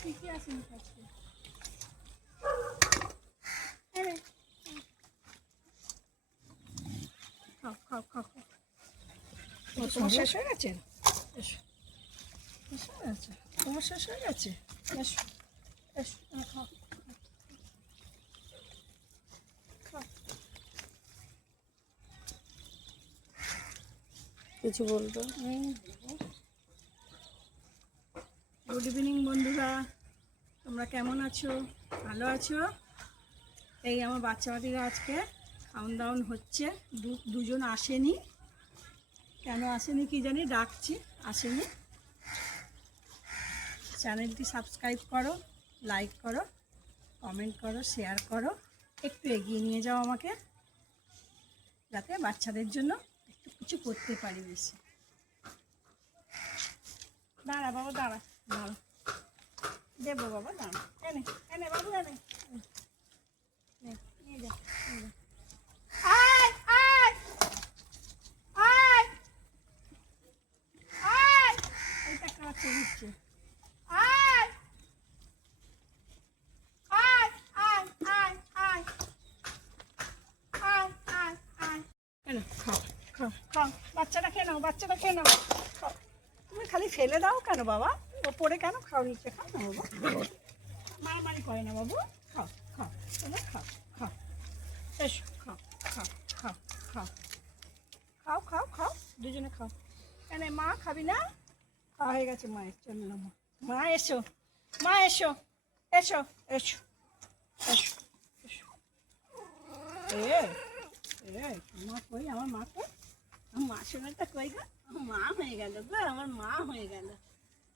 ঠিকই আছে আজকে। খাও খাও খাও খাও। তোমার শেষ হয়ে গেছে? এসো, শেষ হয়ে গেছে? তোমার শেষ হয়ে গেছে? এসো এসো, খাও খাও। কিছু বলবো? গুড ইভিনিং বন্ধুরা, তোমরা কেমন আছো? ভালো আছো? এই আমার বাচ্চা বাটিরা আজকে খাওয়ান দাওয়ান হচ্ছে। দুজন আসেনি, কেন আসেনি কি জানি, ডাকছি, আসেনি। চ্যানেলটি সাবস্ক্রাইব করো, লাইক করো, কমেন্ট করো, শেয়ার করো, একটু এগিয়ে নিয়ে যাও আমাকে, যাতে বাচ্চাদের জন্য একটু কিছু করতে পারি বেশি। দাঁড়া বাবা, দাঁড়া দাঁড়া, দেবো বাবা, দাঁড়া। এনে এনে বাবু, এনে নিয়ে যা, নিয়ে যা। আয় আয় আয় আয়, এটা কাছে দিচ্ছে। আয় আয় আয় আয় আয় আয় আয় আয়। কেন খাও খাও খাও, বাচ্চাটা খেয়ে নাও, বাচ্চাটা খেয়ে নাও, খাও। তুমি খালি ফেলে দাও কেন বাবা? ওপরে কেন? খাও, নিচে খাও না বাবা, মারামারি করে না বাবু। খাও খাও, চলো খাও খাও, এসো খাও খাও খাও খাও খাও খাও খাও, দুজনে খাও। কেন মা খাবি না? খাওয়া হয়ে গেছে মায়ের জন্য। মা এসো, মা এসো, এসো এসো এসো এসো। মা কই? আমার মা কই? আমার মা সোনাটা কই গো? আমার মা হয়ে গেল গো, আমার মা হয়ে গেল,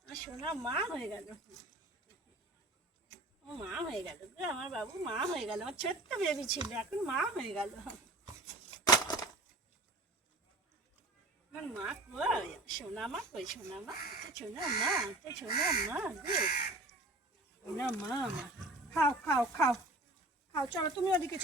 আমার সোনা মা হয়ে গেল, মা হয়ে গেল গো, আমার বাবু মা হয়ে গেল। আমার ছোট্ট বেবি ছিল, এখন মা হয়ে গেল। আমার মা কই? সোনা মা কই? সোনা মা, সোনা মা, সোনা মা গো, সোনা মা। খাও খাও খাও খাও, চলো তুমি ওদিকে চলো।